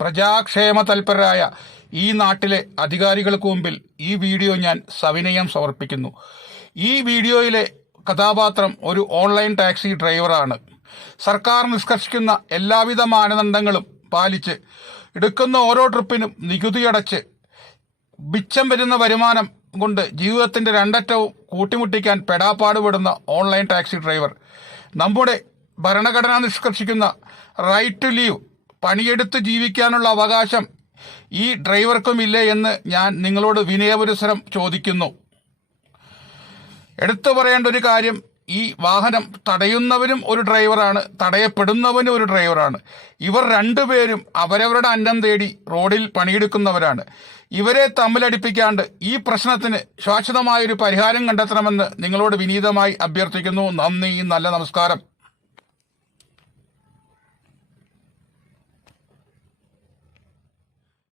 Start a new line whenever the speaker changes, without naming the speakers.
പ്രജാക്ഷേമ തൽപരരായ ഈ നാട്ടിലെ അധികാരികൾക്ക് മുമ്പിൽ ഈ വീഡിയോ ഞാൻ സവിനയം സമർപ്പിക്കുന്നു. ഈ വീഡിയോയിലെ കഥാപാത്രം ഒരു ഓൺലൈൻ ടാക്സി ഡ്രൈവറാണ്. സർക്കാർ നിഷ്കർഷിക്കുന്ന എല്ലാവിധ മാനദണ്ഡങ്ങളും പാലിച്ച് എടുക്കുന്ന ഓരോ ട്രിപ്പിനും നികുതി അടച്ച് മിച്ചം വരുന്ന വരുമാനം കൊണ്ട് ജീവിതത്തിന്റെ രണ്ടറ്റവും കൂട്ടിമുട്ടിക്കാൻ പെടാപ്പാടുപെടുന്ന ഓൺലൈൻ ടാക്സി ഡ്രൈവർ. നമ്മുടെ ഭരണഘടന നിഷ്കർഷിക്കുന്ന റൈറ്റ് ടു ലീവ് പണിയെടുത്ത് ജീവിക്കാനുള്ള അവകാശം ഈ ഡ്രൈവർക്കുമില്ലേ എന്ന് ഞാൻ നിങ്ങളോട് വിനയപുരസരം ചോദിക്കുന്നു. എടുത്തു പറയേണ്ട ഒരു കാര്യം ഈ വാഹനം തടയുന്നവനും ഒരു ഡ്രൈവറാണ് തടയപ്പെടുന്നവനും ഒരു ഡ്രൈവറാണ്. ഇവർ രണ്ടുപേരും അവരവരുടെ അന്നം തേടി റോഡിൽ പണിയെടുക്കുന്നവരാണ്. ഇവരെ തമ്മിലടിപ്പിക്കാണ്ട് ഈ പ്രശ്നത്തിന് ശാശ്വതമായൊരു പരിഹാരം കണ്ടെത്തണമെന്ന് നിങ്ങളോട് വിനീതമായി അഭ്യർത്ഥിക്കുന്നു. നന്ദി നല്ല നമസ്കാരം.